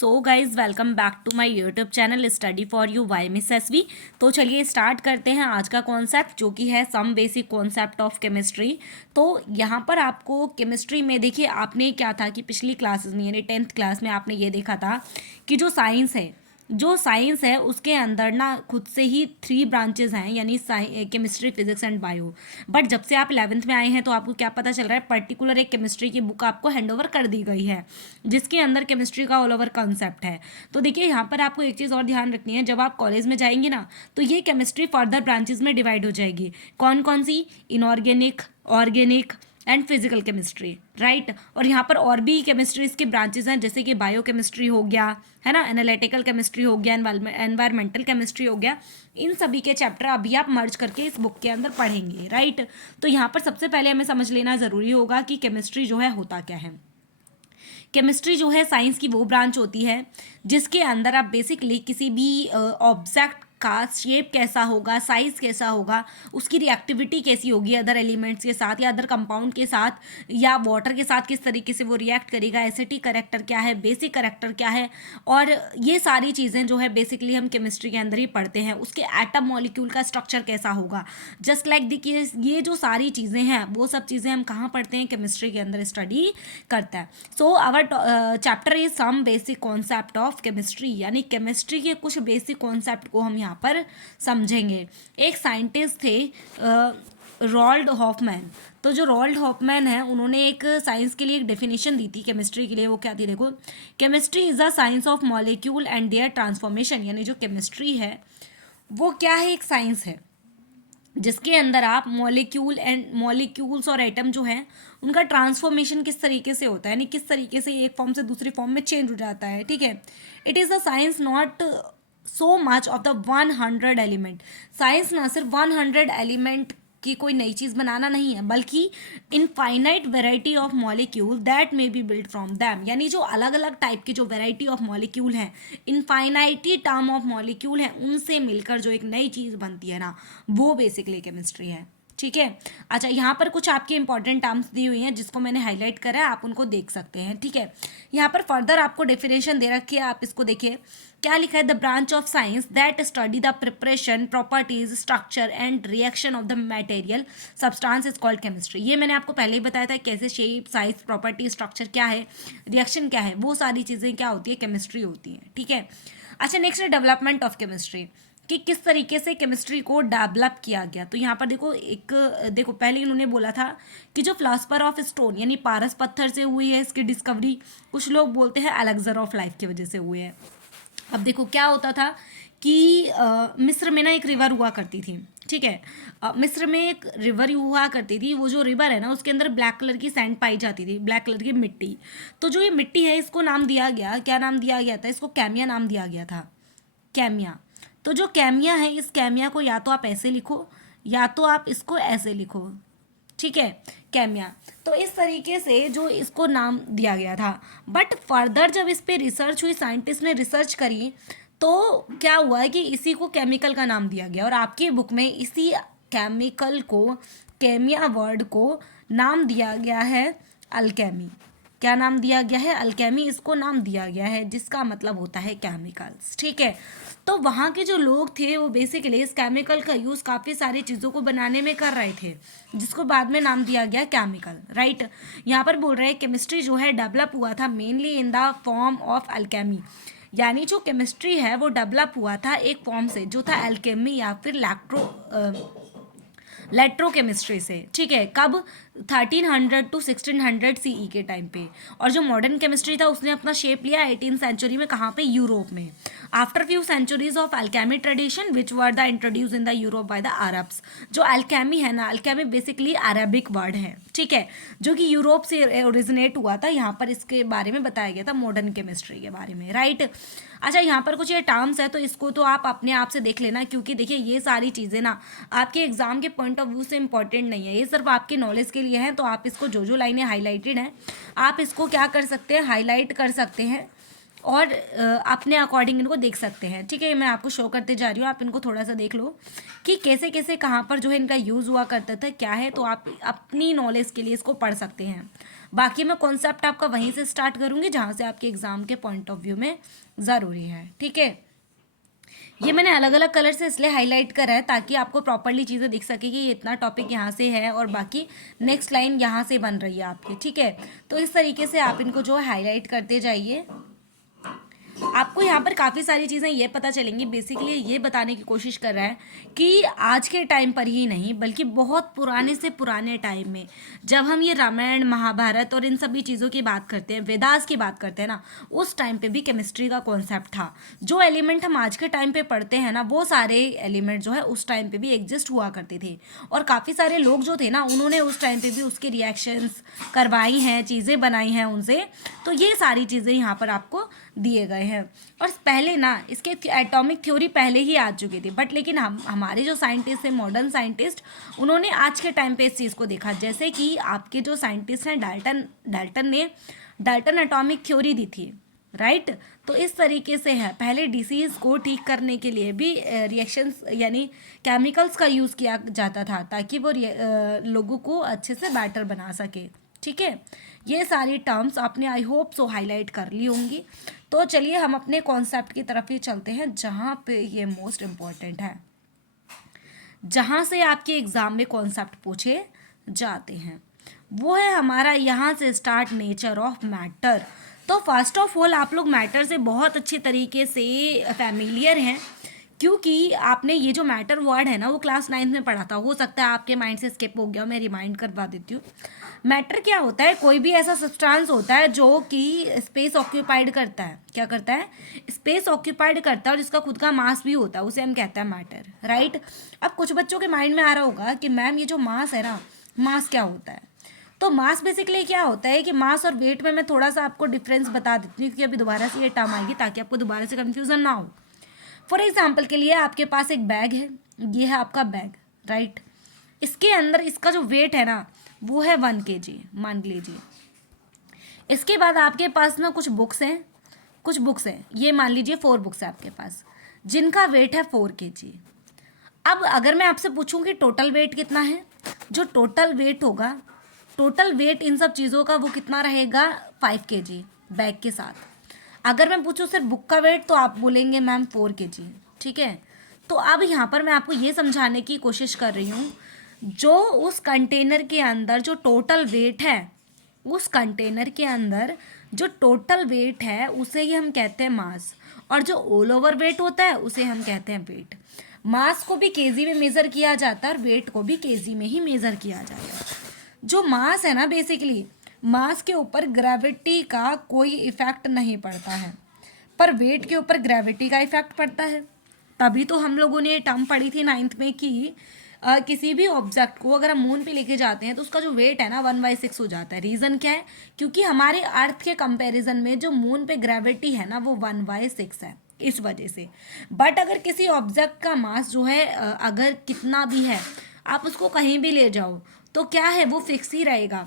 So guys welcome back to my YouTube channel study for you by miss SV. तो चलिए start करते हैं आज का कॉन्सेप्ट जो कि है some basic concept of chemistry. तो यहाँ पर आपको केमिस्ट्री में देखिए आपने क्या था कि पिछली क्लासेस में यानी 10th क्लास में आपने ये देखा था कि जो साइंस है उसके अंदर ना खुद से ही 3 ब्रांचेस हैं यानी chemistry physics and bio. But जब से आप 11th में आए हैं तो आपको क्या पता चल रहा है, पर्टिकुलर एक केमिस्ट्री की बुक आपको हैंड ओवर कर दी गई है जिसके अंदर केमिस्ट्री का ऑल ओवर कॉन्सेप्ट है। तो देखिए यहाँ पर आपको एक चीज़ और ध्यान रखनी है, जब आप कॉलेज में जाएंगे ना तो ये केमिस्ट्री फर्दर ब्रांचेस में डिवाइड हो जाएगी। कौन कौन सी? Inorganic, organic and physical chemistry, right. और यहाँ पर और भी केमिस्ट्रीज के ब्रांचेस हैं जैसे कि बायो केमिस्ट्री हो गया, है ना, एनालिटिकल केमिस्ट्री हो गया, एनवायरमेंटल केमिस्ट्री हो गया। इन सभी के चैप्टर अभी आप मर्ज करके इस बुक के अंदर पढ़ेंगे, राइट। तो यहाँ पर सबसे पहले हमें समझ लेना ज़रूरी होगा कि केमिस्ट्री जो है होता क्या है। केमिस्ट्री जो है साइंस की वो ब्रांच होती है जिसके अंदर आप बेसिकली किसी भी ऑब्जेक्ट का शेप कैसा होगा, साइज कैसा होगा, उसकी रिएक्टिविटी कैसी होगी अदर एलिमेंट्स के साथ या अदर कंपाउंड के साथ या वाटर के साथ, किस तरीके से वो रिएक्ट करेगा, एसिटिक करेक्टर क्या है, बेसिक करेक्टर क्या है, और ये सारी चीज़ें जो है बेसिकली हम केमिस्ट्री के अंदर ही पढ़ते हैं। उसके एटम मॉलिक्यूल का स्ट्रक्चर कैसा होगा, जस्ट लाइक देखिए ये जो सारी चीज़ें हैं वो सब चीज़ें हम कहाँ पढ़ते हैं, केमिस्ट्री के अंदर स्टडी करता है। So our chapter is some basic concept of chemistry, यानी केमिस्ट्री के कुछ बेसिक कॉन्सेप्ट को हम यहाँ पर समझेंगे। एक साइंटिस्ट थे रॉल्ड हॉफमैन। तो जो रॉल्ड हॉफमैन है उन्होंने एक साइंस के लिए एक डेफिनेशन दी थी केमिस्ट्री के लिए। वो क्या थी देखो, chemistry is the science of molecule and their transformation. यानी जो केमिस्ट्री है वो क्या है, एक साइंस है जिसके अंदर आप मॉलिक्यूल्स और एटम जो है उनका ट्रांसफॉर्मेशन किस तरीके से होता है, यानी किस तरीके से एक फॉर्म से दूसरी फॉर्म में चेंज हो जाता है, ठीक है। It is the science not so much of the 100 element. Science ना सिर्फ 100 एलिमेंट की कोई नई चीज़ बनाना नहीं है, बल्कि infinite variety of molecule that may be build from them. यानी जो अलग अलग टाइप की जो वेराइटी ऑफ मॉलिक्यूल हैं, इनफाइनाइटी टर्म ऑफ मॉलिक्यूल हैं, उनसे मिलकर जो एक नई चीज़ बनती है ना, वो बेसिकली केमिस्ट्री है, ठीक है। अच्छा, यहाँ पर कुछ आपके इंपॉर्टेंट टर्म्स दी हुई हैं जिसको मैंने हाईलाइट करा है, आप उनको देख सकते हैं, ठीक है। यहाँ पर फर्दर आपको डेफिनेशन दे रखी है, आप इसको देखिए क्या लिखा है। The branch of science that study the preparation, properties, structure and reaction of the material substance is called chemistry. ये मैंने आपको पहले ही बताया था कैसे शेप, साइज, प्रॉपर्टी, स्ट्रक्चर क्या है, रिएक्शन क्या है, वो सारी चीज़ें क्या होती है, केमिस्ट्री होती है, ठीक है। अच्छा, नेक्स्ट है डेवलपमेंट ऑफ केमिस्ट्री, कि किस तरीके से केमिस्ट्री को डेवलप किया गया। तो यहाँ पर देखो पहले इन्होंने बोला था कि जो फिलासफर ऑफ स्टोन यानी पारस पत्थर से हुई है इसकी डिस्कवरी, कुछ लोग बोलते हैं एलेक्जर ऑफ लाइफ की वजह से हुए हैं। अब देखो क्या होता था कि मिस्र में ना एक रिवर हुआ करती थी, ठीक है। मिस्र में एक रिवर हुआ करती थी, वो जो रिवर है ना उसके अंदर ब्लैक कलर की सैंड पाई जाती थी, ब्लैक कलर की मिट्टी। तो जो ये मिट्टी है इसको नाम दिया गया, क्या नाम दिया गया था, इसको कैमिया नाम दिया गया था, कैमिया। तो जो कैमिया है, इस कैमिया को या तो आप ऐसे लिखो या तो आप इसको ऐसे लिखो, ठीक है, कैमिया। तो इस तरीके से जो इसको नाम दिया गया था। बट फर्दर जब इस पे रिसर्च हुई, साइंटिस्ट ने रिसर्च करी, तो क्या हुआ है कि इसी को केमिकल का नाम दिया गया और आपकी बुक में इसी केमिकल को, केमिया वर्ड को नाम दिया गया है अल्केमी। क्या नाम दिया गया है, अल्केमी इसको नाम दिया गया है, जिसका मतलब होता है केमिकल्स, ठीक है। तो वहाँ के जो लोग थे वो बेसिकली इस केमिकल का यूज़ काफ़ी सारी चीज़ों को बनाने में कर रहे थे, जिसको बाद में नाम दिया गया केमिकल, राइट। यहाँ पर बोल रहे हैं केमिस्ट्री जो है डेवलप हुआ था mainly in the form of Alchemy. यानी जो केमिस्ट्री है वो डेवलप हुआ था एक फॉर्म से जो था अल्केमी या फिर इलेक्ट्रोकेमिस्ट्री से, ठीक है। कब? 1300 टू 1600 सीई के टाइम पे। और जो मॉडर्न केमिस्ट्री था उसने अपना शेप लिया 18th सेंचुरी में, कहाँ पे, यूरोप में। After few centuries of alchemy tradition which were the introduce in the Europe by the Arabs. जो अल्केमी है ना, अल्केमी बेसिकली अरेबिक वर्ड है, ठीक है, जो कि यूरोप से ओरिजिनेट हुआ था। यहाँ पर इसके बारे में बताया गया था मॉडर्न केमिस्ट्री के बारे में, राइट। अच्छा, यहाँ पर कुछ ये टर्म्स है तो इसको तो आप अपने आप से देख लेना, क्योंकि देखिए ये सारी चीज़ें ना आपके एग्जाम के पॉइंट ऑफ व्यू से इंपॉर्टेंट नहीं है, ये सिर्फ आपके नॉलेज के लिए है। तो आप इसको जो लाइनें हाईलाइटेड हैं आप इसको क्या कर सकते हैं, हाईलाइट कर सकते हैं और अपने अकॉर्डिंग इनको देख सकते हैं। ठीक है, मैं आपको शो करते जा रही हूँ, आप इनको थोड़ा सा देख लो कि कैसे कैसे कहाँ पर जो है इनका यूज़ हुआ करता था, क्या है, तो आप अपनी नॉलेज के लिए इसको पढ़ सकते हैं। बाकी मैं कॉन्सेप्ट आपका वहीं से स्टार्ट करूँगी जहाँ से आपके एग्ज़ाम के पॉइंट ऑफ व्यू में ज़रूरी है। ठीक है, ये मैंने अलग अलग कलर से इसलिए हाईलाइट करा है ताकि आपको प्रॉपरली चीज़ें दिख सके कि ये इतना टॉपिक यहाँ से है और बाकी नेक्स्ट लाइन यहाँ से बन रही है आपकी। ठीक है, तो इस तरीके से आप इनको जो है हाईलाइट करते जाइए। आपको यहाँ पर काफ़ी सारी चीज़ें ये पता चलेंगी। बेसिकली ये बताने की कोशिश कर रहा है कि आज के टाइम पर ही नहीं बल्कि बहुत पुराने से पुराने टाइम में जब हम ये रामायण महाभारत और इन सभी चीज़ों की बात करते हैं, वेदास की बात करते हैं ना, उस टाइम पे भी केमिस्ट्री का कॉन्सेप्ट था। जो एलिमेंट हम आज के टाइम पे पढ़ते हैं ना, वो सारे एलिमेंट जो है उस टाइम पे भी एग्जिस्ट हुआ करते थे। और काफ़ी सारे लोग जो थे ना, उन्होंने उस टाइम पे भी उसके रिएक्शंस करवाई हैं, चीज़ें बनाई हैं उनसे। तो ये सारी चीज़ें यहाँ पर आपको दिए गए हैं। और पहले ना इसके एटॉमिक थ्योरी पहले ही आ चुकी थी, बट लेकिन हमारे जो साइंटिस्ट हैं, मॉडर्न साइंटिस्ट, उन्होंने आज के टाइम पे इस चीज़ को देखा। जैसे कि आपके जो साइंटिस्ट हैं, डाल्टन ने डाल्टन एटॉमिक थ्योरी दी थी, राइट। तो इस तरीके से है, पहले डिसीज़ को ठीक करने के लिए भी रिएक्शंस यानी केमिकल्स का यूज़ किया जाता था ताकि वो लोगों को अच्छे से बेटर बना सके। ठीक है, ये सारी टर्म्स आपने आई होप सो हाईलाइट कर ली होंगी। तो चलिए हम अपने कॉन्सेप्ट की तरफ ही चलते हैं जहाँ पे ये मोस्ट इम्पॉर्टेंट है, जहाँ से आपके एग्ज़ाम में कॉन्सेप्ट पूछे जाते हैं। वो है हमारा यहाँ से स्टार्ट, नेचर ऑफ मैटर। तो फर्स्ट ऑफ ऑल आप लोग मैटर से बहुत अच्छे तरीके से फैमिलियर हैं क्योंकि आपने ये जो मैटर वर्ड है ना वो क्लास 9th में पढ़ा था। हो सकता है आपके माइंड से स्किप हो गया, मैं रिमाइंड करवा देती हूँ। मैटर क्या होता है? कोई भी ऐसा सब्सटेंस होता है जो कि स्पेस ऑक्यूपाइड करता है। क्या करता है? स्पेस ऑक्यूपाइड करता है और जिसका खुद का मास भी होता है, उसे हम कहते हैं मैटर, राइट। अब कुछ बच्चों के माइंड में आ रहा होगा कि मैम ये जो मास है ना, मास क्या होता है? तो मास बेसिकली क्या होता है कि मास और वेट में मैं थोड़ा सा आपको डिफरेंस बता देती हूँ क्योंकि अभी दोबारा से ये टर्म आएगी ताकि आपको दोबारा से कंफ्यूजन ना हो। फॉर एग्जाम्पल के लिए आपके पास एक बैग है, ये है आपका बैग, राइट। इसके अंदर इसका जो वेट है ना वो है 1 kg, मान लीजिए। इसके बाद आपके पास ना कुछ बुक्स हैं, ये मान लीजिए 4 बुक्स है आपके पास जिनका वेट है 4 kg। अब अगर मैं आपसे पूछूं कि टोटल वेट कितना है, जो टोटल वेट होगा, टोटल वेट इन सब चीज़ों का वो कितना रहेगा? 5 kg बैग के साथ। अगर मैं पूछूं सिर्फ बुक का वेट तो आप बोलेंगे मैम 4 kg। ठीक है, तो अब यहाँ पर मैं आपको ये समझाने की कोशिश कर रही हूँ, जो उस कंटेनर के अंदर जो टोटल वेट है, उस कंटेनर के अंदर जो टोटल वेट है उसे ही हम कहते हैं मास, और जो ऑल ओवर वेट होता है उसे हम कहते हैं वेट। मास को भी केजी में मेज़र किया जाता है और वेट को भी केजी में ही मेज़र किया जाता है। जो मास है ना, बेसिकली मास के ऊपर ग्रेविटी का कोई इफेक्ट नहीं पड़ता है, पर वेट के ऊपर ग्रेविटी का इफेक्ट पड़ता है। तभी तो हम लोगों ने ये टर्म पढ़ी थी 9th में कि किसी भी ऑब्जेक्ट को अगर हम मून पे लेके जाते हैं तो उसका जो वेट है ना 1/6 हो जाता है। रीज़न क्या है? क्योंकि हमारे अर्थ के कंपैरिजन में जो मून पे ग्रेविटी है ना वो 1/6 है, इस वजह से। बट अगर किसी ऑब्जेक्ट का मास जो है अगर कितना भी है, आप उसको कहीं भी ले जाओ तो क्या है, वो फिक्स ही रहेगा।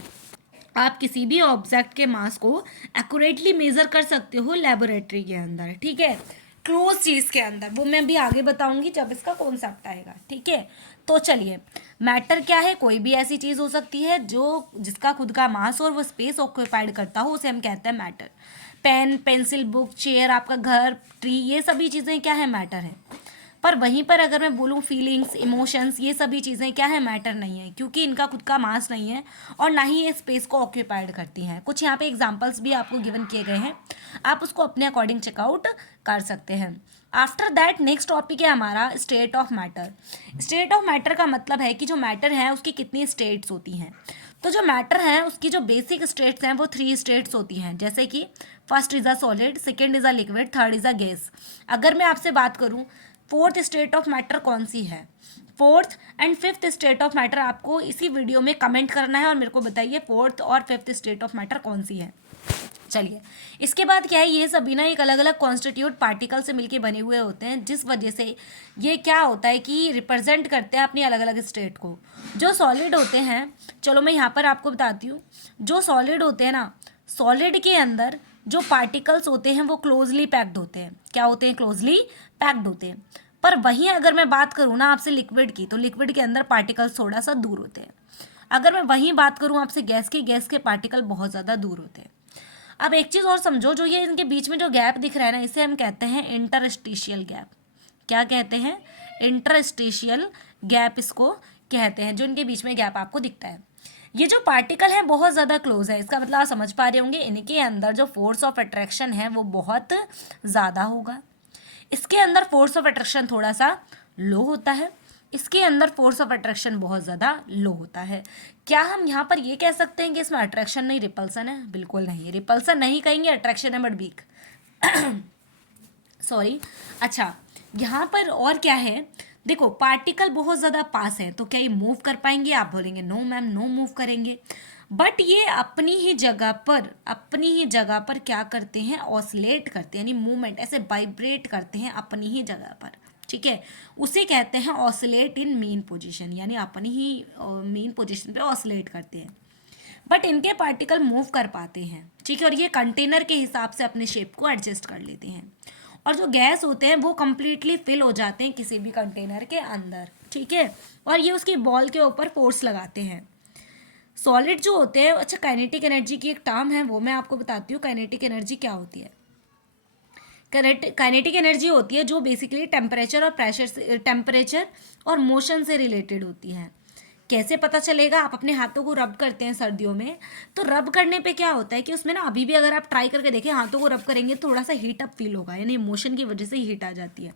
आप किसी भी ऑब्जेक्ट के मास को एक्यूरेटली मेज़र कर सकते हो लेबोरेटरी के अंदर, ठीक है, क्लोज चीज़ के अंदर। वो मैं भी आगे बताऊंगी जब इसका कॉन्सेप्ट आएगा, ठीक है। तो चलिए, मैटर क्या है? कोई भी ऐसी चीज़ हो सकती है जो जिसका खुद का मास और वो स्पेस ऑक्यूपाइड करता हो, उसे हम कहते हैं matter. Pen, pencil, book, chair, आपका घर, ट्री, ये सभी चीज़ें क्या है? मैटर है। पर वहीं पर अगर मैं बोलूँ फीलिंग्स, इमोशंस, ये सभी चीज़ें क्या है? मैटर नहीं है, क्योंकि इनका खुद का मास नहीं है और ना ही ये स्पेस को ऑक्यूपाइड करती हैं। कुछ यहाँ पे एग्जांपल्स भी आपको गिवन किए गए हैं, आप उसको अपने अकॉर्डिंग चेकआउट कर सकते हैं। आफ्टर दैट नेक्स्ट टॉपिक है हमारा state of matter. State of matter का मतलब है कि जो मैटर है उसकी कितनी स्टेट्स होती हैं। तो जो मैटर है उसकी जो बेसिक स्टेट्स हैं वो 3 स्टेट्स होती हैं, जैसे कि first is a solid, second is a liquid, third is a gas. अगर मैं आपसे बात करूँ फोर्थ स्टेट ऑफ मैटर कौन सी है, fourth and fifth state of matter आपको इसी वीडियो में कमेंट करना है और मेरे को बताइए फोर्थ और फिफ्थ स्टेट ऑफ मैटर कौन सी है। चलिए, इसके बाद क्या है, ये सभी ना एक अलग अलग कॉन्स्टिट्यूट पार्टिकल से मिलके बने हुए होते हैं, जिस वजह से ये क्या होता है कि रिप्रेजेंट करते हैं अपनी अलग अलग स्टेट को। जो सॉलिड होते हैं, चलो मैं यहाँ पर आपको बताती हूँ, जो सॉलिड होते हैं ना, सॉलिड के अंदर जो पार्टिकल्स होते हैं वो क्लोजली पैक्ड होते हैं। क्या होते हैं? क्लोजली पैक्ड होते हैं। पर वहीं अगर मैं बात करूँ ना आपसे लिक्विड की, तो लिक्विड के अंदर पार्टिकल्स थोड़ा सा दूर होते हैं। अगर मैं वहीं बात करूँ आपसे गैस की, गैस के पार्टिकल बहुत ज़्यादा दूर होते हैं। अब एक चीज़ और समझो, जो ये इनके बीच में जो गैप दिख रहा है ना, इसे हम कहते हैं इंटरस्टिशियल गैप। क्या कहते हैं? इंटरस्टिशियल गैप इसको कहते हैं, जो इनके बीच में गैप आपको दिखता है। ये जो पार्टिकल है बहुत ज़्यादा क्लोज है, इसका मतलब आप समझ पा रहे होंगे, इनके अंदर जो फोर्स ऑफ अट्रैक्शन है वो बहुत ज़्यादा होगा। इसके अंदर फोर्स ऑफ अट्रैक्शन थोड़ा सा लो होता है, इसके अंदर फोर्स ऑफ अट्रैक्शन बहुत ज़्यादा लो होता है। क्या हम यहाँ पर ये कह सकते हैं कि इसमें अट्रैक्शन नहीं रिपल्सन है? बिल्कुल नहीं, रिपल्सन नहीं कहेंगे, अट्रैक्शन है बट वीक। सॉरी। अच्छा, यहाँ पर और क्या है, देखो पार्टिकल बहुत ज़्यादा पास है, तो क्या ये मूव कर पाएंगे? आप बोलेंगे नो मैम, नो मूव करेंगे। बट ये अपनी ही जगह पर क्या करते हैं? ऑसिलेट करते हैं, यानी मूवमेंट ऐसे वाइब्रेट करते हैं अपनी ही जगह पर। ठीक है, उसे कहते हैं ऑसिलेट इन मीन पोजीशन, यानी अपनी ही मीन पोजीशन पे ऑसिलेट करते हैं। बट इनके पार्टिकल मूव कर पाते हैं। ठीक है, और ये कंटेनर के हिसाब से अपने शेप को एडजस्ट कर लेते हैं। और जो गैस होते हैं वो कंप्लीटली फिल हो जाते हैं किसी भी कंटेनर के अंदर। ठीक है, और ये उसकी बॉल के ऊपर फोर्स लगाते हैं। सॉलिड जो होते हैं, अच्छा काइनेटिक एनर्जी की एक टर्म है वो मैं आपको बताती हूँ। काइनेटिक एनर्जी क्या होती है? काइनेटिक एनर्जी होती है जो बेसिकली टेम्परेचर और प्रेशर से, टेम्परेचर और मोशन से रिलेटेड होती है। कैसे पता चलेगा? आप अपने हाथों को रब करते हैं सर्दियों में, तो रब करने पे क्या होता है कि उसमें ना अभी भी अगर आप ट्राई करके देखें, हाथों को रब करेंगे थोड़ा सा हीट अप फील होगा, यानी मोशन की वजह से हीट आ जाती है।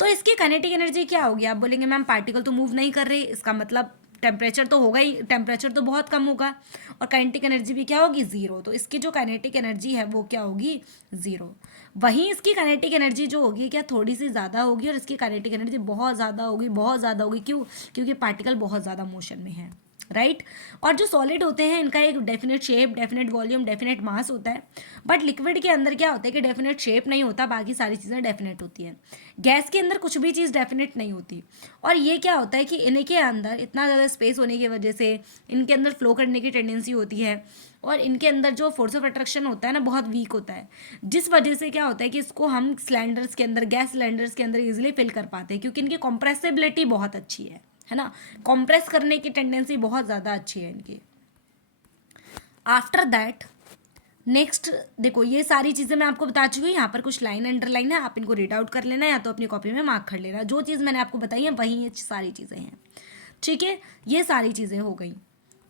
तो इसकी काइनेटिक एनर्जी क्या होगी? आप बोलेंगे मैम पार्टिकल तो मूव नहीं कर रहे, इसका मतलब टेम्परेचर तो होगा ही, टेम्परेचर तो बहुत कम होगा, और काइनेटिक एनर्जी भी क्या होगी? ज़ीरो। तो इसकी जो काइनेटिक एनर्जी है वो क्या होगी? ज़ीरो। वहीं इसकी काइनेटिक एनर्जी जो होगी क्या थोड़ी सी ज़्यादा होगी, और इसकी काइनेटिक एनर्जी बहुत ज़्यादा होगी, बहुत ज़्यादा होगी। क्यों? क्योंकि पार्टिकल बहुत ज़्यादा मोशन में है, राइट। और जो सॉलिड होते हैं इनका एक definite shape, definite volume, definite मास होता है। बट लिक्विड के अंदर क्या होता है कि डेफिनेट शेप नहीं होता, बाकी सारी चीज़ें डेफिनेट होती हैं। गैस के अंदर कुछ भी चीज़ डेफिनेट नहीं होती। और ये क्या होता है कि इनके अंदर इतना ज़्यादा स्पेस होने की वजह से इनके अंदर फ्लो करने की टेंडेंसी होती है, और इनके अंदर जो फोर्स ऑफ अट्रैक्शन होता है ना बहुत वीक होता है, जिस वजह से क्या होता है कि इसको हम सिलेंडर्स के अंदर, गैस सिलेंडर्स के अंदर इजीली फिल कर पाते हैं, क्योंकि इनकी कॉम्प्रेसिबिलिटी बहुत अच्छी है ना। कॉम्प्रेस करने की टेंडेंसी बहुत ज़्यादा अच्छी है इनकी। आफ्टर दैट नेक्स्ट देखो, ये सारी चीज़ें मैं आपको बता चुकी हूँ। यहाँ पर कुछ लाइन अंडरलाइन है, आप इनको रीड आउट कर लेना या तो अपनी कॉपी में मार्क कर लेना। जो चीज़ मैंने आपको बताई है वही ये सारी चीज़ें हैं। ठीक है, ये सारी चीज़ें हो गई।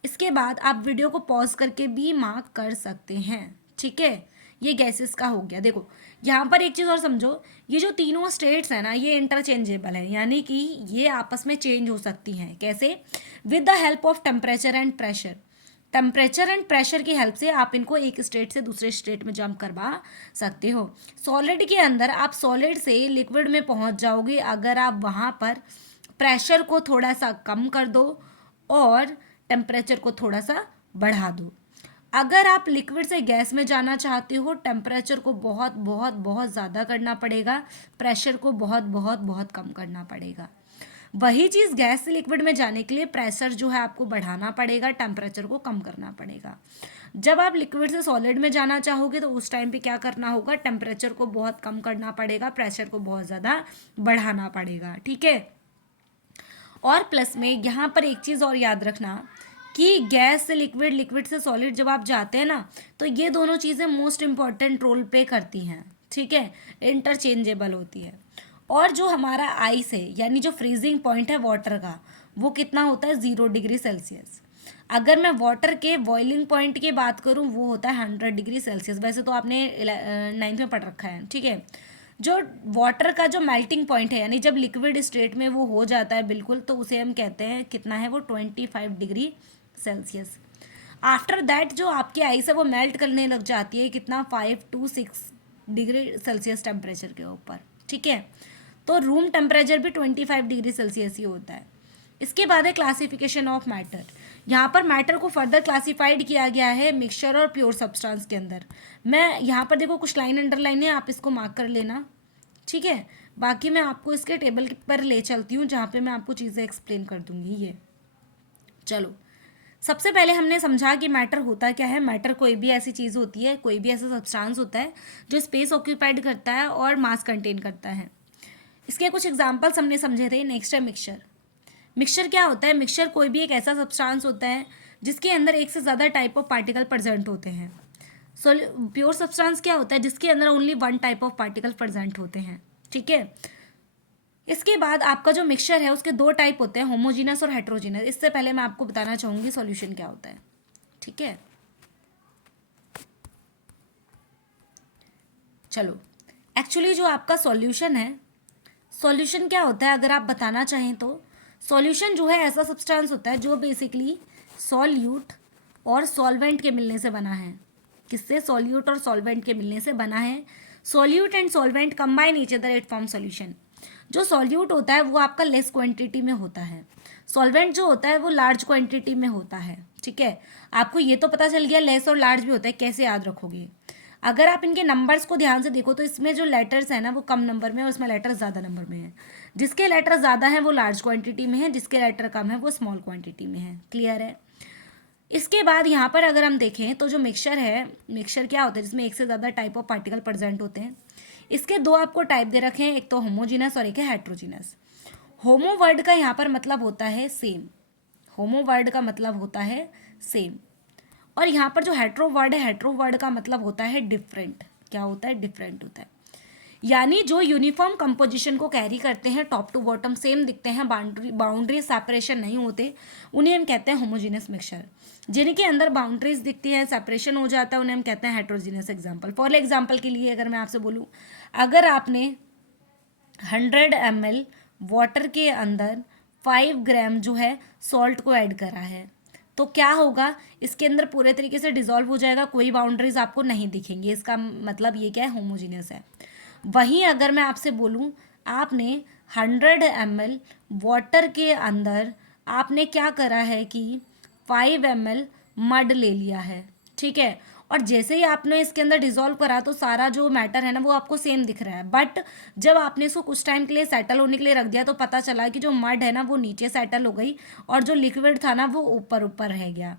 इसके बाद आप वीडियो को पॉज करके भी मार्क कर सकते हैं। ठीक है, ये गैसेस का हो गया। देखो यहाँ पर एक चीज़ और समझो, ये जो तीनों स्टेट्स हैं ना ये इंटरचेंजेबल हैं, यानी कि ये आपस में चेंज हो सकती हैं। कैसे? With the help of temperature and pressure. Temperature and pressure की हेल्प से आप इनको एक स्टेट से दूसरे स्टेट में जंप करवा सकते हो। सॉलिड के अंदर आप सॉलिड से लिक्विड में पहुंच जाओगे अगर आप वहाँ पर प्रेशर को थोड़ा सा कम कर दो और टेम्परेचर को थोड़ा सा बढ़ा दो। अगर आप लिक्विड से गैस में जाना चाहते हो, टेम्परेचर को बहुत बहुत बहुत ज़्यादा करना पड़ेगा, प्रेशर को बहुत बहुत बहुत कम करना पड़ेगा। वही चीज़ गैस से लिक्विड में जाने के लिए प्रेशर जो है आपको बढ़ाना पड़ेगा, टेम्परेचर को कम करना पड़ेगा। जब आप लिक्विड से सॉलिड में जाना चाहोगे तो उस टाइम पे क्या करना होगा? टेम्परेचर को बहुत कम करना पड़ेगा, प्रेशर को बहुत ज़्यादा बढ़ाना पड़ेगा। ठीक है, और प्लस में यहाँ पर एक चीज़ और याद रखना कि गैस से लिक्विड, लिक्विड से सॉलिड जब आप जाते हैं ना, तो ये दोनों चीज़ें मोस्ट इम्पॉर्टेंट रोल प्ले करती हैं। ठीक है, इंटरचेंजेबल होती है। और जो हमारा आइस है, यानी जो फ्रीजिंग पॉइंट है वाटर का, वो कितना होता है? 0 डिग्री सेल्सियस। अगर मैं वाटर के बॉइलिंग पॉइंट की बात करूँ वो होता है 100 डिग्री सेल्सियस। वैसे तो आपने 9th में पढ़ रखा है। ठीक है, जो वाटर का जो मेल्टिंग पॉइंट है, यानी जब लिक्विड स्टेट में वो हो जाता है बिल्कुल, तो उसे हम कहते हैं कितना है वो? 25 डिग्री सेल्सियस। आफ्टर दैट जो आपकी आइस है वो मेल्ट करने लग जाती है कितना? 5 to 6 डिग्री सेल्सियस टेम्परेचर के ऊपर। ठीक है, तो रूम टेम्परेचर भी 25 डिग्री सेल्सियस ही होता है। इसके बाद है क्लासिफिकेशन ऑफ मैटर। यहाँ पर मैटर को फर्दर क्लासिफाइड किया गया है मिक्सचर और प्योर सब्सटेंस के अंदर। मैं यहाँ पर देखो कुछ लाइन अंडरलाइन है, आप इसको मार्क कर लेना। ठीक है, बाकी मैं आपको इसके टेबल पर ले चलती हूँ जहाँ पे मैं आपको चीज़ें एक्सप्लेन कर दूँगी। ये चलो सबसे पहले हमने समझा कि मैटर होता क्या है। मैटर कोई भी ऐसी चीज़ होती है, कोई भी ऐसा सब्सटेंस होता है जो स्पेस ऑक्यूपाइड करता है और मास कंटेन करता है। इसके कुछ एग्जांपल्स हमने समझे थे। नेक्स्ट है मिक्सचर। मिक्सचर क्या होता है? मिक्सचर कोई भी एक ऐसा सब्सटेंस होता है जिसके अंदर एक से ज़्यादा टाइप ऑफ पार्टिकल प्रेजेंट होते हैं। प्योर सब्सटेंस क्या होता है? जिसके अंदर only one type of particle present होते हैं। ठीक है। इसके बाद आपका जो मिक्सचर है उसके दो टाइप होते हैं, होमोजीनस और हेट्रोजीनस। इससे पहले मैं आपको बताना चाहूँगी सॉल्यूशन क्या होता है। ठीक है, चलो। एक्चुअली जो आपका सॉल्यूशन है, सॉल्यूशन क्या होता है अगर आप बताना चाहें तो, सॉल्यूशन जो है ऐसा सब्सटेंस होता है जो बेसिकली सॉल्यूट और सॉल्वेंट के मिलने से बना है। किससे? सॉल्यूट और सॉल्वेंट के मिलने से बना है। Solute and solvent combine each other it form solution. जो सॉल्यूट होता है वो आपका लेस क्वांटिटी में होता है, सॉल्वेंट जो होता है वो लार्ज क्वांटिटी में होता है। ठीक है, आपको ये तो पता चल गया लेस और लार्ज भी होता है, कैसे याद रखोगे? अगर आप इनके नंबर्स को ध्यान से देखो तो इसमें जो लेटर्स है ना वो कम नंबर में है और उसमें लेटर ज़्यादा नंबर में है। जिसके लेटर ज़्यादा है वो लार्ज क्वांटिटी में है, जिसके लेटर कम है वो स्मॉल क्वांटिटी में है। क्लियर है? इसके बाद यहाँ पर अगर हम देखें तो जो मिक्सचर है, मिक्सचर क्या होता है? जिसमें एक से ज़्यादा टाइप ऑफ पार्टिकल प्रेजेंट होते हैं। इसके दो आपको टाइप दे रखे हैं, एक तो होमोजीनस और एक है हेट्रोजीनस। होमो वर्ड का यहाँ पर मतलब होता है सेम, होमो वर्ड का मतलब होता है सेम। और यहाँ पर जो हेट्रो वर्ड है, हेट्रो वर्ड का मतलब होता है डिफरेंट। क्या होता है? डिफरेंट होता है। यानी जो यूनिफॉर्म कंपोजिशन को कैरी करते हैं, टॉप टू बॉटम सेम दिखते हैं, बाउंड्री सेपरेशन नहीं होते, उन्हें हम कहते हैं होमोजीनस मिक्सचर। जिनके अंदर बाउंड्रीज दिखती है, सेपरेशन हो जाता है, उन्हें हम कहते हैं हेट्रोजीनस। एग्जाम्पल, फॉर एग्जाम्पल के लिए अगर मैं आपसे बोलूँ, अगर आपने 100 ml वाटर के अंदर 5 ग्राम जो है सॉल्ट को ऐड करा है तो क्या होगा? इसके अंदर पूरे तरीके से डिजॉल्व हो जाएगा, कोई बाउंड्रीज आपको नहीं दिखेंगी। इसका मतलब ये क्या है? होमोजीनियस है। वहीं अगर मैं आपसे बोलूँ, आपने 100 ml वाटर के अंदर आपने क्या करा है कि 5 ml मड ले लिया है। ठीक है, और जैसे ही आपने इसके अंदर डिजोल्व करा तो सारा जो मैटर है ना वो आपको सेम दिख रहा है। बट जब आपने इसको कुछ टाइम के लिए सेटल होने के लिए रख दिया तो पता चला कि जो मड है ना वो नीचे सेटल हो गई और जो लिक्विड था ना वो ऊपर ऊपर रह गया।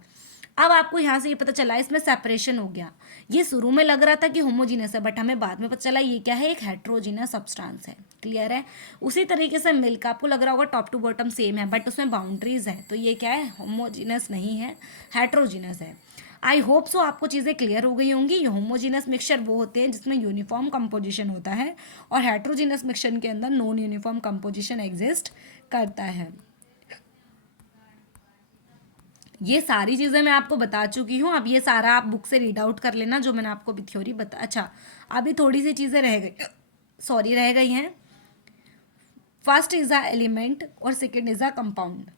अब आपको यहाँ से ये पता चला इसमें सेपरेशन हो गया। ये शुरू में लग रहा था कि होमोजीनस है, बट हमें बाद में पता चला ये क्या है? एक हेट्रोजीनस सब्सटेंस है। क्लियर है? उसी तरीके से मिल्क आपको लग रहा होगा टॉप टू बॉटम सेम है, बट उसमें बाउंड्रीज है, तो ये क्या है? होमोजीनस नहीं है, हेट्रोजीनस है। आई होप सो आपको चीज़ें क्लियर हो गई होंगी। ये होमोजीनस मिक्सचर वो होते हैं जिसमें यूनिफॉर्म कंपोजिशन होता है और हेट्रोजीनस मिक्सचर के अंदर नॉन यूनिफॉर्म कंपोजिशन एग्जिस्ट करता है। ये सारी चीज़ें मैं आपको बता चुकी हूँ। अब ये सारा आप बुक से रीड आउट कर लेना जो मैंने आपको अभी थ्योरी बता। अच्छा, अभी थोड़ी सी चीज़ें रह गई, सॉरी रह गई हैं। फर्स्ट इज अ एलिमेंट और second is a compound.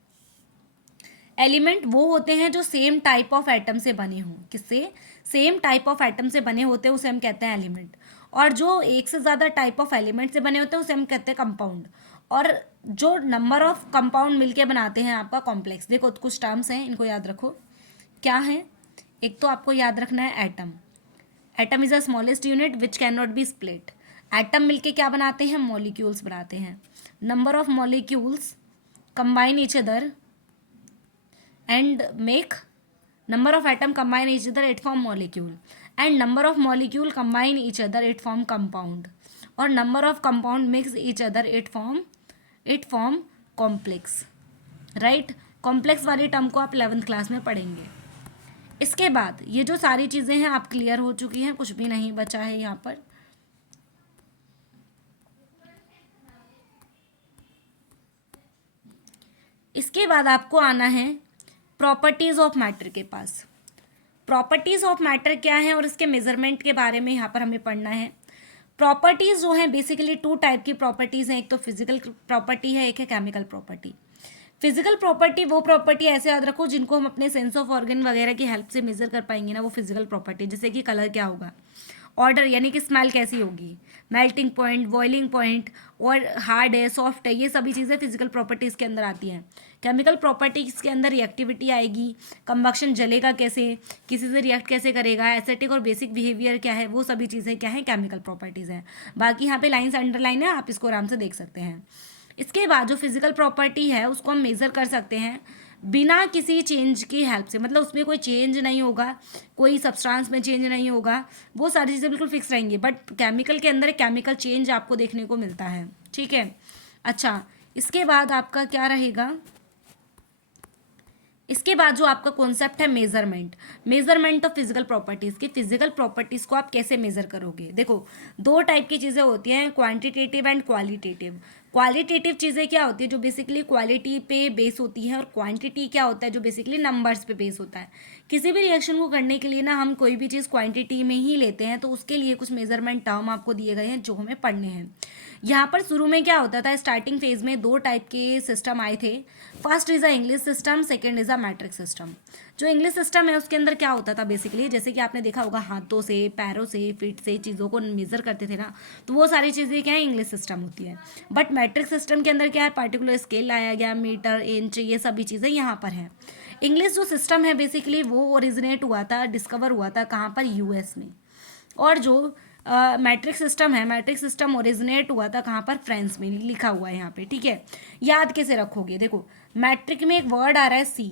Element वो होते हैं जो सेम टाइप ऑफ एटम से बने हों। किससे? सेम टाइप ऑफ एटम से बने होते हैं, उसे हम कहते हैं एलिमेंट। और जो एक से ज़्यादा टाइप ऑफ एलिमेंट से बने होते हैं उसे हम कहते हैं कंपाउंड। और जो नंबर ऑफ कंपाउंड मिलके बनाते हैं आपका कॉम्प्लेक्स। देखो कुछ टर्म्स हैं, इनको याद रखो। क्या है? एक तो आपको याद रखना है atom. Atom is a smallest unit which can not be split. Atom मिलके क्या बनाते हैं? मॉलिक्यूल्स बनाते हैं। Number of molecules combine each other and make number of atom combine each other it form molecule, and number of molecule combine each other it form compound, और number of compound mix each other it form complex. Right? Complex वाली term को आप 11th class में पढ़ेंगे। इसके बाद ये जो सारी चीज़ें हैं आप क्लियर हो चुकी हैं, कुछ भी नहीं बचा है यहाँ पर। इसके बाद आपको आना है प्रॉपर्टीज ऑफ मैटर के पास। प्रॉपर्टीज ऑफ मैटर क्या है और इसके मेजरमेंट के बारे में यहाँ पर हमें पढ़ना है। प्रॉपर्टीज जो है बेसिकली 2 टाइप की प्रॉपर्टीज हैं, एक तो फिजिकल प्रॉपर्टी है, एक है केमिकल प्रॉपर्टी। फिजिकल प्रॉपर्टी वो प्रॉपर्टी ऐसे याद रखो जिनको हम अपने सेंस ऑफ ऑर्गन वगैरह की हेल्प से मेजर कर पाएंगे ना, वो फिजिकल प्रॉपर्टी। जैसे कि कलर क्या होगा, ऑर्डर यानी कि स्मेल कैसी होगी, मेल्टिंग पॉइंट, बॉइलिंग पॉइंट, और हार्ड है, सॉफ्ट है, ये सभी चीज़ें फिजिकल प्रॉपर्टीज़ के अंदर आती हैं। केमिकल प्रॉपर्टीज़ के अंदर रिएक्टिविटी आएगी, कंबक्शन जलेगा कैसे, किसी से रिएक्ट कैसे करेगा, एस्थेटिक और बेसिक बिहेवियर क्या है, वो सभी चीज़ें क्या है? केमिकल प्रॉपर्टीज़ हैं। बाकी यहाँ पे लाइन्स अंडरलाइन है, आप इसको आराम से देख सकते हैं। इसके बाद जो फिजिकल प्रॉपर्टी है उसको हम मेज़र कर सकते हैं बिना किसी चेंज की हेल्प से, मतलब उसमें कोई चेंज नहीं होगा, कोई सब्सटेंस में चेंज नहीं होगा, वो सारी चीज़ें बिल्कुल फिक्स रहेंगी। बट केमिकल के अंदर केमिकल चेंज आपको देखने को मिलता है, ठीक है। अच्छा, इसके बाद आपका क्या रहेगा, इसके बाद जो आपका कॉन्सेप्ट है measurement, measurement of physical properties की फिजिकल प्रॉपर्टीज़ को आप कैसे मेजर करोगे। देखो, दो टाइप की चीज़ें होती हैं, क्वांटिटेटिव एंड क्वालिटेटिव। क्वालिटेटिव चीज़ें क्या होती है, जो बेसिकली क्वालिटी पे बेस होती है, और क्वांटिटी क्या होता है, जो बेसिकली नंबर्स पे बेस होता है। किसी भी रिएक्शन को करने के लिए ना हम कोई भी चीज़ क्वांटिटी में ही लेते हैं, तो उसके लिए कुछ मेजरमेंट टर्म आपको दिए गए हैं जो हमें पढ़ने हैं। यहाँ पर शुरू में क्या होता था, स्टार्टिंग फेज में दो टाइप के सिस्टम आए थे। First is a English system, second is a matric system. जो इंग्लिश सिस्टम है उसके अंदर क्या होता था बेसिकली, जैसे कि आपने देखा होगा हाथों से, पैरों से, फीट से चीज़ों को मेज़र करते थे ना, तो वो सारी चीज़ें क्या है, इंग्लिश सिस्टम होती है। बट मैट्रिक सिस्टम के अंदर क्या है, पार्टिकुलर स्केल लाया गया, मीटर, इंच, ये सभी चीज़ें यहाँ पर हैं। इंग्लिश जो सिस्टम है बेसिकली वो ओरिजिनेट हुआ था, डिस्कवर हुआ था कहाँ पर, यूएस में। और जो मैट्रिक सिस्टम है, मैट्रिक सिस्टम ओरिजिनेट हुआ था कहाँ पर, फ्रांस में, लिखा हुआ है यहाँ पे, ठीक है। याद कैसे रखोगे, देखो मैट्रिक में एक वर्ड आ रहा है सी,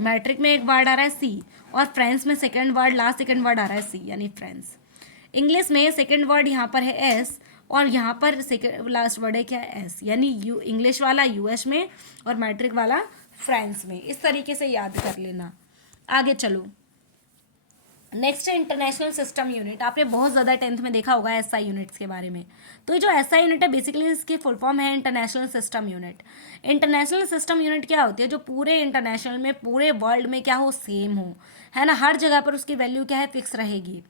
मैट्रिक में एक वर्ड आ रहा है सी, और फ्रांस में second word, last second word आ रहा है सी, यानी फ्रांस। इंग्लिश में सेकंड वर्ड यहाँ पर है एस, और यहाँ पर सेकंड लास्ट वर्ड है क्या, एस, यानी यू, इंग्लिश वाला यूएस में और मैट्रिक वाला फ्रांस में। इस तरीके से याद कर लेना। आगे चलो, नेक्स्ट है इंटरनेशनल सिस्टम यूनिट। आपने बहुत ज़्यादा 10th में देखा होगा एसआई यूनिट्स के बारे में। तो ये जो एसआई यूनिट है बेसिकली इसकी फुल फॉर्म है international system unit. International system unit क्या होती है, जो पूरे इंटरनेशनल में, पूरे वर्ल्ड में क्या हो, सेम हो, है ना, हर जगह पर उसकी वैल्यू क्या है, फिक्स रहेगी।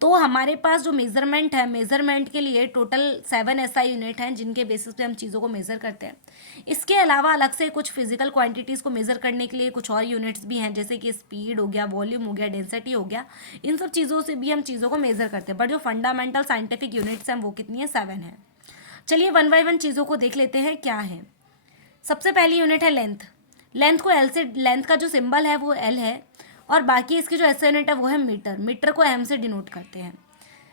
तो हमारे पास जो मेजरमेंट है, मेजरमेंट के लिए टोटल 7 एसआई यूनिट हैं जिनके बेसिस पे हम चीज़ों को मेज़र करते हैं। इसके अलावा अलग से कुछ फिजिकल क्वांटिटीज़ को मेज़र करने के लिए कुछ और यूनिट्स भी हैं, जैसे कि स्पीड हो गया, वॉल्यूम हो गया, डेंसिटी हो गया। इन सब चीज़ों से भी हम चीज़ों को मेज़र करते हैं। बट जो फंडामेंटल साइंटिफिक यूनिट्स हैं वो कितनी है, 7 है। चलिए वन बाय वन चीज़ों को देख लेते हैं क्या है। सबसे पहली यूनिट है लेंथ। लेंथ को एल से, लेंथ का जो सिंबल है वो एल है, और बाकी इसकी जो एसआई यूनिट है वो है मीटर। मीटर को एम से डिनोट करते हैं।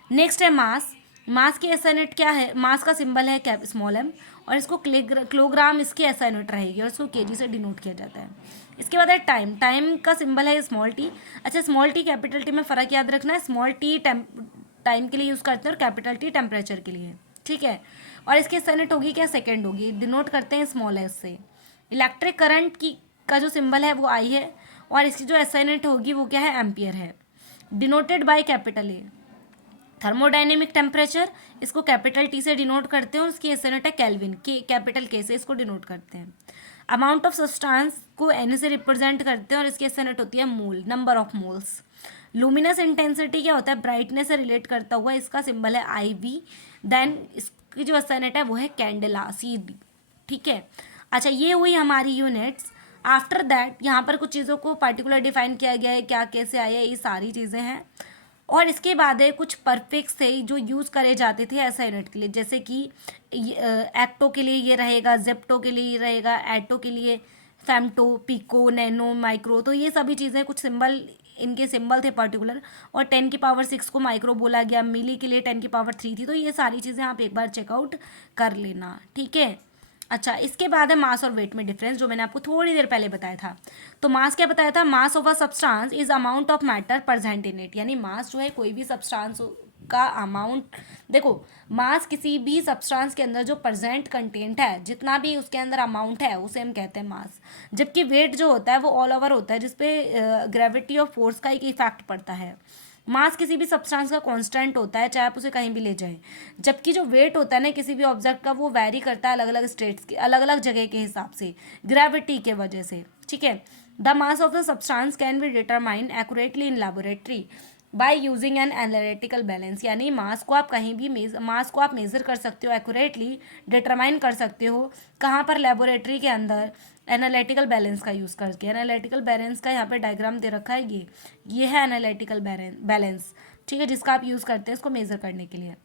नेक्स्ट है मास। मास की एसआई यूनिट क्या है, मास का सिंबल है कैप स्मॉल एम, और इसको किलोग्राम इसकी एसआई यूनिट रहेगी, और इसको केजी से डिनोट किया जाता है। इसके बाद है टाइम। टाइम का सिंबल है स्मॉल टी। अच्छा, स्मॉल टी कैपिटल टी में फ़र्क याद रखना है, स्मॉल टी टाइम के लिए यूज़ करते हैं और कैपिटल टी टेम्परेचर के लिए, ठीक है। और इसकी एसआई यूनिट होगी क्या, सेकेंड होगी, डिनोट करते हैं स्मॉल एस से। इलेक्ट्रिक करंट की का जो सिंबल है वो आई है, और इसकी जो एसआई यूनिट होगी वो क्या है, एम्पियर है, denoted by capital A. Thermodynamic temperature, इसको कैपिटल टी से डिनोट करते हैं, और उसकी एसआई यूनिट है केल्विन, के कैपिटल के से इसको डिनोट करते हैं। अमाउंट ऑफ सब्सटेंस को एन से रिप्रेजेंट करते हैं, और इसकी एसआई यूनिट होती है mole, number of moles. Luminous intensity क्या होता है, ब्राइटनेस से रिलेट करता हुआ, इसका सिंबल है आई वी। देन इसकी जो एसआई यूनिट है वो है कैंडेला, सी बी, ठीक है। अच्छा, ये हुई हमारी यूनिट्स। आफ्टर दैट यहाँ पर कुछ चीज़ों को पर्टिकुलर डिफाइन किया गया है, क्या कैसे आया, ये सारी चीज़ें हैं। और इसके बाद है कुछ परफिक्स थे जो यूज़ करे जाते थे ऐसा यूनिट के लिए, जैसे कि एक्टो के लिए ये रहेगा, जेप्टो के लिए ये रहेगा, एटो के लिए फेम्टो, पिको, नैनो, माइक्रो। तो ये सभी चीज़ें कुछ सिंबल, इनके सिंबल थे पर्टिकुलर। और 10⁶ को माइक्रो बोला गया, मिली के लिए 10⁻³ थी। तो ये सारी चीज़ें आप एक बार चेकआउट कर लेना, ठीक है। अच्छा, इसके बाद है मास और वेट में डिफरेंस, जो मैंने आपको थोड़ी देर पहले बताया था। तो मास क्या बताया था, mass of a substance is amount of matter present in it, यानी मास जो है कोई भी सब्सटेंस का अमाउंट। देखो, मास किसी भी सब्सटेंस के अंदर जो प्रेजेंट कंटेंट है, जितना भी उसके अंदर अमाउंट है, उसे हम कहते हैं मास। जबकि वेट जो होता है वो ऑल ओवर होता है, जिसपे ग्रेविटी ऑफ फोर्स का एक इफेक्ट पड़ता है। मास किसी भी सब्सटेंस का कांस्टेंट होता है, चाहे आप उसे कहीं भी ले जाएं। जबकि जो वेट होता है ना किसी भी ऑब्जेक्ट का, वो वैरी करता है अलग अलग स्टेट्स के, अलग अलग जगह के हिसाब से, ग्रेविटी के वजह से, ठीक है। The mass of the substance can be determine accurately in laboratory by using an analytical balance, यानी मास को आप कहीं भी मास को आप मेज़र कर सकते हो, एक्यूरेटली डिटरमाइन कर सकते हो, कहाँ पर, लेबोरेटरी के अंदर, एनालिटिकल बैलेंस का यूज़ करके। एनालिटिकल बैलेंस का यहाँ पे डायग्राम दे रखा है, ये है एनालिटिकल बैलेंस, ठीक है, जिसका आप यूज़ करते हैं इसको मेज़र करने के लिए।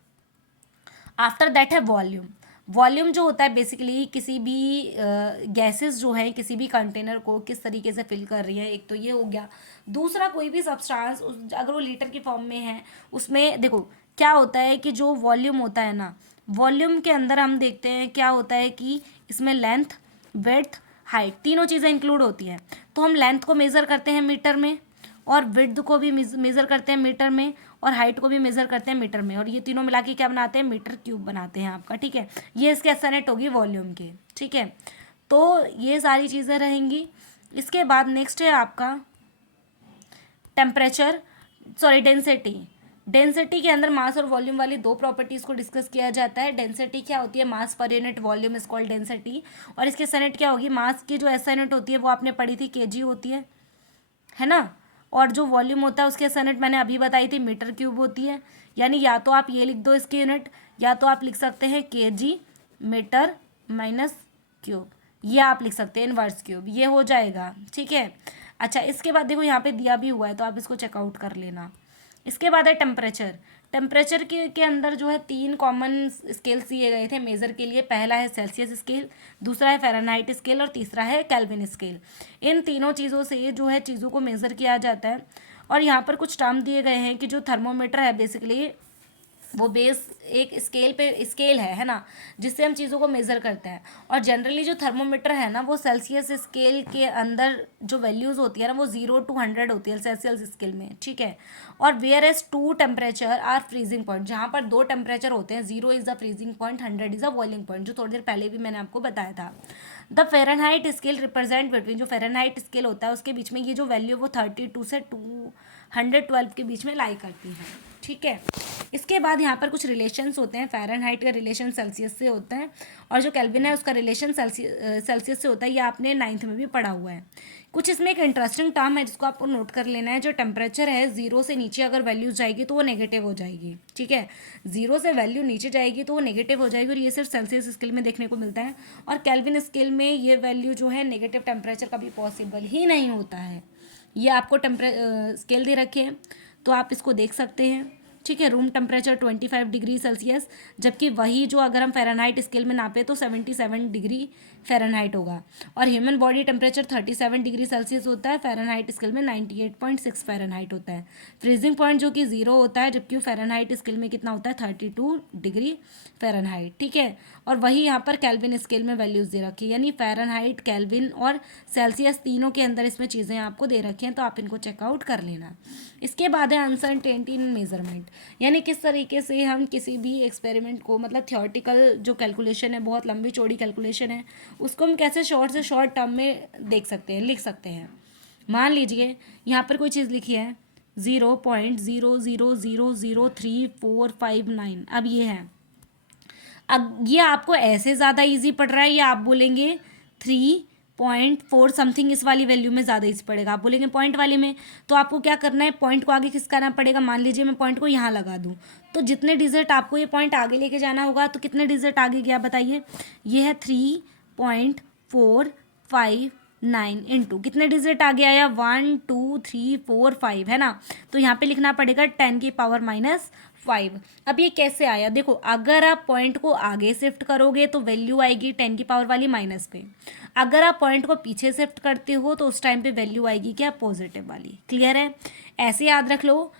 आफ्टर दैट है वॉल्यूम। वॉल्यूम जो होता है बेसिकली किसी भी गैसेस जो है किसी भी कंटेनर को किस तरीके से फिल कर रही है, एक तो ये हो गया। दूसरा, कोई भी सब्सटेंस अगर वो लीटर की फॉर्म में है, उसमें देखो क्या होता है कि जो वॉल्यूम होता है ना, वॉल्यूम के अंदर हम देखते हैं क्या होता है कि इसमें लेंथ, विड्थ, हाइट, तीनों चीज़ें इंक्लूड होती हैं। तो हम लेंथ को मेज़र करते हैं मीटर में, और विड्थ को भी मेज़र करते हैं मीटर में, और हाइट को भी मेज़र करते हैं मीटर में, और ये तीनों मिला के क्या बनाते हैं, मीटर क्यूब बनाते हैं आपका, ठीक है। ये इसके एसएनएट होगी वॉल्यूम के, ठीक है। तो ये सारी चीज़ें रहेंगी। इसके बाद नेक्स्ट है आपका टेम्परेचर, सॉरी डेंसिटी। डेंसिटी के अंदर मास और वॉल्यूम वाली दो प्रॉपर्टीज़ को डिस्कस किया जाता है। डेंसिटी क्या होती है, मास पर unit volume is called density, और इसके एसएनएट क्या होगी, मास की जो एसएनएट होती है वो आपने पढ़ी थी केजी होती है ना, और जो वॉल्यूम होता है उसके एसएनएट मैंने अभी बताई थी मीटर क्यूब होती है। यानी या तो आप ये लिख दो इसकी यूनिट, या तो आप लिख सकते हैं केजी मीटर माइनस क्यूब, ये आप लिख सकते हैं इनवर्स क्यूब, ये हो जाएगा, ठीक है। अच्छा, इसके बाद देखो यहाँ पे दिया भी हुआ है तो आप इसको चेकआउट कर लेना। इसके बाद है टेम्परेचर। टेम्परेचर के अंदर जो है 3 कॉमन स्केल्स दिए गए थे मेज़र के लिए। पहला है सेल्सियस स्केल, दूसरा है फ़ारेनहाइट स्केल, और तीसरा है केल्विन स्केल। इन तीनों चीज़ों से जो है चीज़ों को मेज़र किया जाता है। और यहाँ पर कुछ टर्म दिए गए हैं कि जो थर्मोमीटर है बेसिकली वो बेस एक स्केल है ना, जिससे हम चीज़ों को मेज़र करते हैं। और जनरली जो थर्मोमीटर है ना वो सेल्सियस स्केल के अंदर जो वैल्यूज़ होती है ना वो 0 to 100 होती है सेल्सियस स्केल में, ठीक है। और where as 2 temperature are freezing point, जहाँ पर 2 टेम्परेचर होते हैं, 0 is the freezing point, 100 is the boiling point, जो थोड़ी देर पहले भी मैंने आपको बताया था। The Fahrenheit scale represent between, जो फ़ारेनहाइट स्केल होता है उसके बीच में ये जो वैल्यू वो 32 से 212 के बीच में लाई करती है, ठीक है। इसके बाद यहाँ पर कुछ रिलेशंस होते हैं। फ़ारेनहाइट का रिलेशन सेल्सियस से होता है, और जो केल्विन है उसका रिलेशन सेल्सियस से होता है। ये आपने 9th में भी पढ़ा हुआ है। कुछ इसमें एक इंटरेस्टिंग टर्म है जिसको आपको नोट कर लेना है। जो टेम्परेचर है 0 से नीचे अगर वैल्यू जाएगी तो वो नेगेटिव हो जाएगी, ठीक है। 0 से वैल्यू नीचे जाएगी तो वो नेगेटिव हो जाएगी, और ये सिर्फ सेल्सियस स्केल में देखने को मिलता है। और केल्विन स्केल में ये वैल्यू जो है नेगेटिव टेम्परेचर कभी पॉसिबल ही नहीं होता है। ये आपको स्केल दे रखे हैं तो आप इसको देख सकते हैं, ठीक है। रूम टेम्परेचर 25 डिग्री सेल्सियस, जबकि वही जो अगर हम फ़ारेनहाइट स्केल में नापे तो 77 डिग्री फ़ारेनहाइट होगा। और human body temperature 37 degree Celsius होता है, फ़ारेनहाइट स्केल में 98.6 फ़ारेनहाइट होता है। फ्रीजिंग पॉइंट जो कि 0 होता है, जबकि फ़ारेनहाइट स्केल में कितना होता है 32 डिग्री फ़ारेनहाइट, ठीक है। और वही यहाँ पर केल्विन स्केल में वैल्यूज़ दे रखी है, यानी फ़ारेनहाइट, केल्विन और सेल्सियस तीनों के अंदर इसमें चीज़ें आपको दे रखी हैं, तो आप इनको चेकआउट कर लेना। इसके बाद है अनसर्टेनिटी इन मेजरमेंट, यानी किस तरीके से हम किसी भी एक्सपेरिमेंट को, मतलब थियोरेटिकल जो कैलकुलेशन है, बहुत लंबी चौड़ी कैलकुलेशन है, उसको हम कैसे शॉर्ट से शॉर्ट टर्म में देख सकते हैं, लिख सकते हैं। मान लीजिए यहाँ पर कोई चीज़ लिखी है 0.00003459, अब ये है, अब ये आपको ऐसे ज़्यादा इजी पड़ रहा है या आप बोलेंगे 3.4 समथिंग इस वाली वैल्यू में ज़्यादा इजी पड़ेगा, आप बोलेंगे पॉइंट वाली में। तो आपको क्या करना है, पॉइंट को आगे खिसकाना पड़ेगा। मान लीजिए मैं पॉइंट को यहाँ लगा दूँ, तो जितने डिजिट आपको ये पॉइंट आगे लेके जाना होगा, तो कितने डिजिट आगे गया बताइए, ये है 3.459 इंटू कितने डिजिट आगे आया 1 2 3 4 5, है ना। तो यहाँ पे लिखना पड़ेगा 10⁻⁵ अब ये कैसे आया, देखो अगर आप पॉइंट को आगे शिफ्ट करोगे तो वैल्यू आएगी 10 वाली माइनस पे। अगर आप पॉइंट को पीछे शिफ्ट करते हो तो उस टाइम पे वैल्यू आएगी क्या, पॉजिटिव वाली। क्लियर है, ऐसे याद रख लो।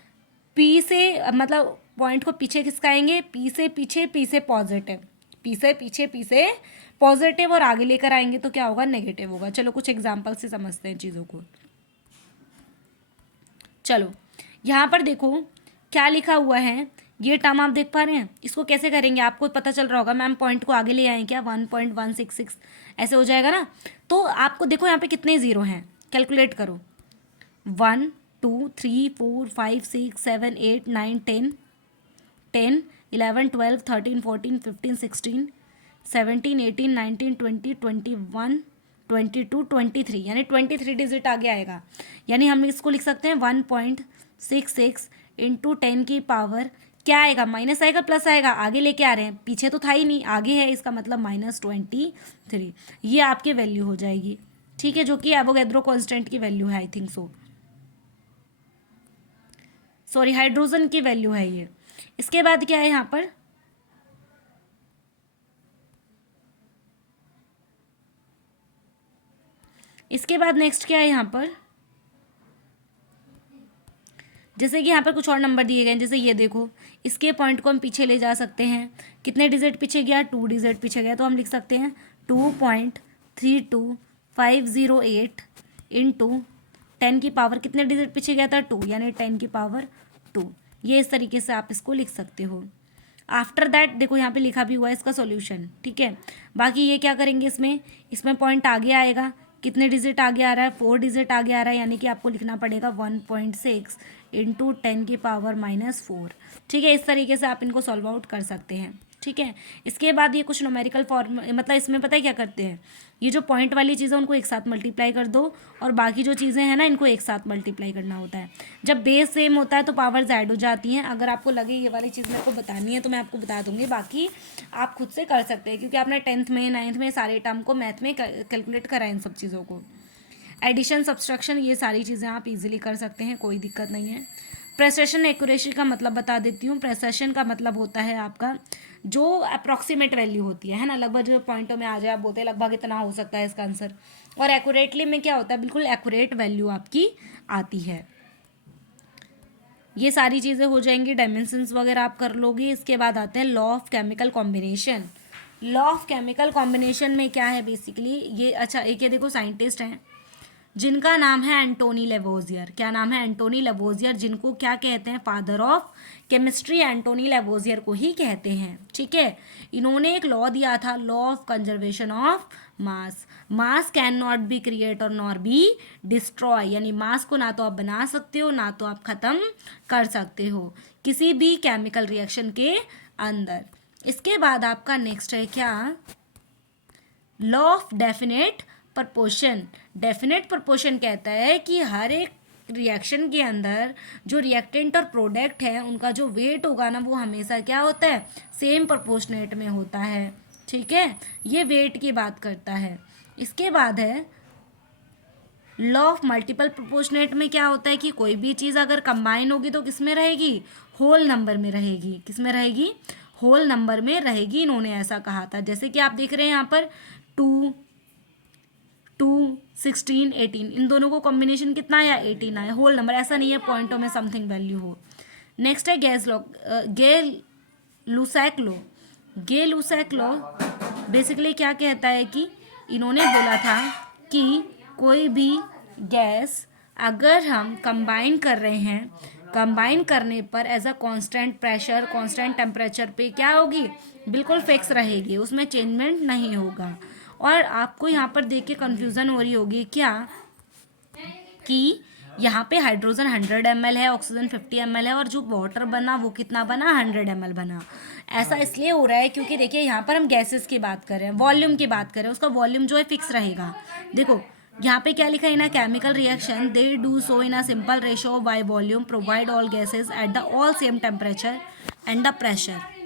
पी से मतलब पॉइंट को पीछे खिसकाएंगे, पी से पीछे, पी से पॉजिटिव, पी से पीछे, पी से पॉजिटिव, और आगे लेकर आएंगे तो क्या होगा, नेगेटिव होगा। चलो कुछ एग्जाम्पल से समझते हैं चीज़ों को। चलो यहाँ पर देखो क्या लिखा हुआ है, ये टर्म आप देख पा रहे हैं। इसको कैसे करेंगे आपको पता चल रहा होगा, मैम पॉइंट को आगे ले आए क्या, 1.166 ऐसे हो जाएगा ना। तो आपको देखो यहाँ पे कितने ज़ीरो हैं, कैलकुलेट करो। 1 2 3 4 5 6 7 8 9 10 10 11 12 13 14 15 16 17 18 19 20 21 22 23, यानी 23 डिजिट आगे आएगा। यानी हम इसको लिख सकते हैं 1.66 इंटू 10 की पावर क्या आएगा, माइनस आएगा प्लस आएगा, आगे लेके आ रहे हैं, पीछे तो था ही नहीं, आगे है, इसका मतलब -23। ये आपकी वैल्यू हो जाएगी, ठीक है, जो कि एवोगैड्रो कांस्टेंट की वैल्यू है, I think so, sorry hydrogen की वैल्यू है ये। इसके बाद क्या है यहाँ पर, इसके बाद नेक्स्ट क्या है यहाँ पर, जैसे कि यहाँ पर कुछ और नंबर दिए गए हैं, जैसे ये देखो, इसके पॉइंट को हम पीछे ले जा सकते हैं। कितने डिजिट पीछे गया, 2 डिजिट पीछे गया, तो हम लिख सकते हैं 508 इंटू 10 की पावर कितने डिजिट पीछे गया था 2, यानी 10 की पावर 2। ये इस तरीके से आप इसको लिख सकते हो। आफ्टर दैट देखो यहाँ पे लिखा भी हुआ है इसका सॉल्यूशन, ठीक है। बाकी ये क्या करेंगे, इसमें पॉइंट आगे आएगा, कितने डिजिट आगे आ रहा है, 4 डिजिट आगे आ रहा है, यानी कि आपको लिखना पड़ेगा 1.6 इंटू 10 की पावर -4, ठीक है। इस तरीके से आप इनको सॉल्व आउट कर सकते हैं, ठीक है। इसके बाद ये कुछ न्यूमेरिकल फॉर्म, मतलब इसमें पता है क्या करते हैं, ये जो पॉइंट वाली चीज़ें उनको एक साथ मल्टीप्लाई कर दो, और बाकी जो चीज़ें हैं ना इनको एक साथ मल्टीप्लाई करना होता है। जब बेस सेम होता है तो पावर्स ऐड हो जाती हैं। अगर आपको लगे ये वाली चीज़ मेरे को बतानी है तो मैं आपको बता दूंगी, बाकी आप खुद से कर सकते हैं, क्योंकि आपने 10th में 9th में सारे टर्म को मैथ में कैलकुलेट करा इन सब चीज़ों को। एडिशन, सब्सट्रैक्शन, ये सारी चीज़ें आप इजीली कर सकते हैं, कोई दिक्कत नहीं है। प्रेसिशन एक्यूरेसी का मतलब बता देती हूँ। प्रेसिशन का मतलब होता है आपका जो अप्रॉक्सीमेट वैल्यू होती है ना, लगभग जो पॉइंटों में आ जाए, आप बोलते हैं लगभग इतना हो सकता है इसका आंसर। और एक्यूरेटली में क्या होता है, बिल्कुल एक्यूरेट वैल्यू आपकी आती है। ये सारी चीज़ें हो जाएंगी, डायमेंशंस वगैरह आप कर लोगे। इसके बाद आते हैं law of chemical combination. Law of chemical combination में क्या है बेसिकली ये, अच्छा एक ये देखो साइंटिस्ट हैं जिनका नाम है एंटोनी लेवोजियर। क्या नाम है, एंटोनी लेवोजियर, जिनको क्या कहते हैं, father of chemistry Antoine Lavoisier को ही कहते हैं, ठीक है। इन्होंने एक लॉ दिया था, law of conservation of mass. Mass can not be create और नॉर बी डिस्ट्रॉय, यानी मास को ना तो आप बना सकते हो ना तो आप ख़त्म कर सकते हो किसी भी केमिकल रिएक्शन के अंदर। इसके बाद आपका नेक्स्ट है क्या, law of definite proportion. Definite proportion कहता है कि हर एक रिएक्शन के अंदर जो रिएक्टेंट और प्रोडक्ट है उनका जो वेट होगा ना वो हमेशा क्या होता है, सेम प्रपोर्शनेट में होता है, ठीक है। ये वेट की बात करता है। इसके बाद है लॉ ऑफ मल्टीपल प्रोपोर्शनेट में क्या होता है कि कोई भी चीज़ अगर कंबाइन होगी तो किस में रहेगी, होल नंबर में रहेगी। किस में रहेगी, होल नंबर में रहेगी, इन्होंने ऐसा कहा था। जैसे कि आप देख रहे हैं यहाँ पर 2, 16, 18, इन दोनों को कॉम्बिनेशन कितना आया, 18 आया, होल नंबर, ऐसा नहीं है पॉइंटों में समथिंग वैल्यू हो। नेक्स्ट है गे-लुसैक लॉ। गे-लुसैक लॉ बेसिकली क्या कहता है कि इन्होंने बोला था कि कोई भी गैस अगर हम कंबाइन कर रहे हैं, कंबाइन करने पर at a constant pressure, constant temperature पे क्या होगी, बिल्कुल फिक्स रहेगी, उसमें चेंजमेंट नहीं होगा। और आपको यहाँ पर देख के कन्फ्यूज़न हो रही होगी क्या कि यहाँ पे हाइड्रोजन 100 ml है, ऑक्सीजन 50 ml है, और जो वाटर बना वो कितना बना, 100 ml बना। ऐसा इसलिए हो रहा है क्योंकि देखिए यहाँ पर हम गैसेस की बात कर रहे हैं, वॉल्यूम की बात कर रहे हैं, उसका वॉल्यूम जो है फिक्स रहेगा। देखो यहाँ पे क्या लिखा है, in a chemical reaction they do so in a simple ratio by volume provide all gases at the all same temperature and the pressure.